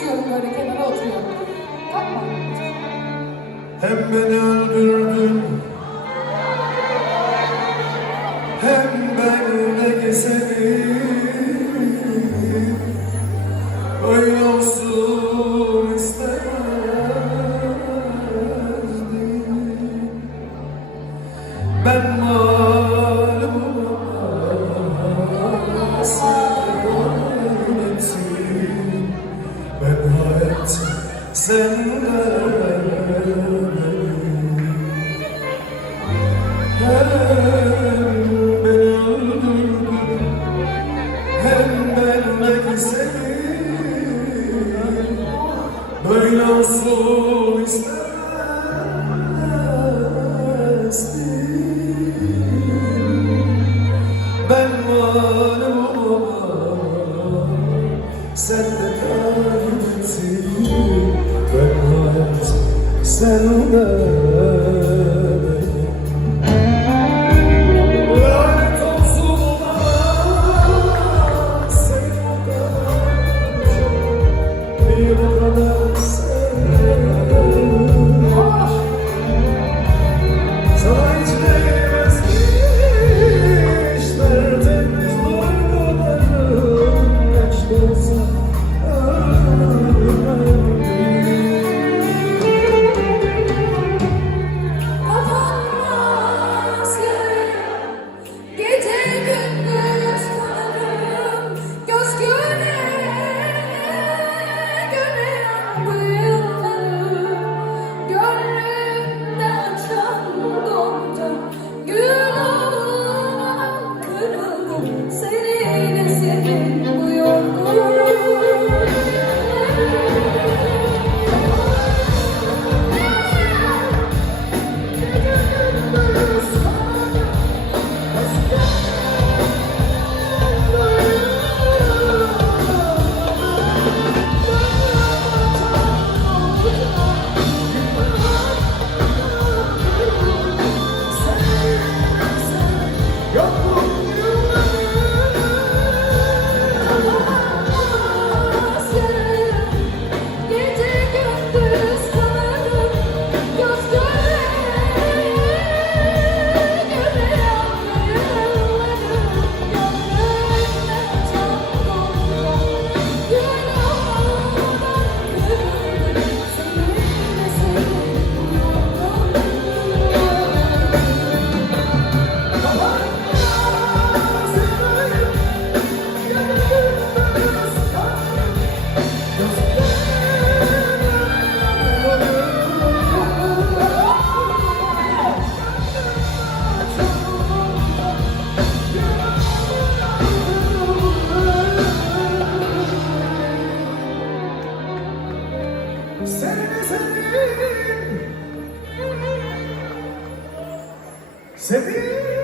Geçiyorum böyle kenara oturuyorum. Tamam. Hem beni öldürdün Hem ben de seni Öyle olsun isterdim. Ben var sen Senden hayatım ben hayatım senden Seni sevdim Sevdim